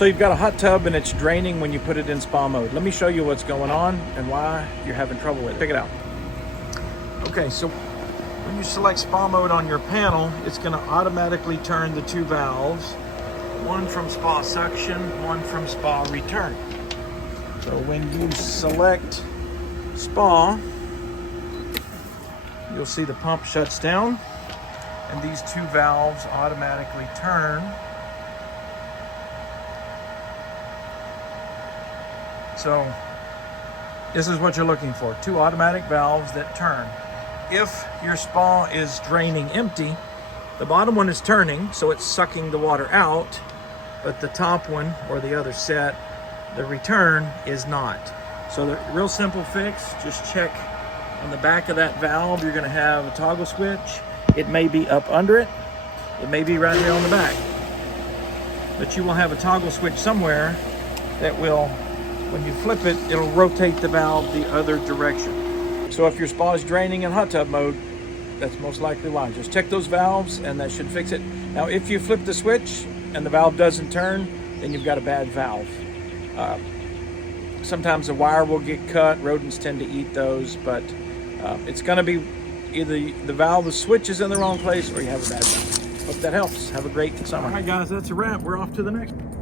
So you've got a hot tub and it's draining when you put it in spa mode. Let me show you what's going on and why you're having trouble with it. Check it out. Okay, so when you select spa mode on your panel, it's going to automatically turn the two valves, one from spa suction, one from spa return. So when you select spa, you'll see the pump shuts down and these two valves automatically turn. So this is what you're looking for, two automatic valves that turn. If your spa is draining empty, the bottom one is turning, so it's sucking the water out, but the top one, or the other set, the return, is not. So the real simple fix, just check on the back of that valve. You're gonna have a toggle switch. It may be up under it. It may be right here on the back. But you will have a toggle switch somewhere that will, when you flip it, it'll rotate the valve the other direction. So if your spa is draining in hot tub mode, that's most likely why. Just check those valves and that should fix it. Now, if you flip the switch and the valve doesn't turn, then you've got a bad valve. Sometimes the wire will get cut. Rodents tend to eat those, but it's gonna be either the valve, the switch is in the wrong place, or you have a bad valve. Hope that helps. Have a great summer. All right, guys, that's a wrap. We're off to the next one.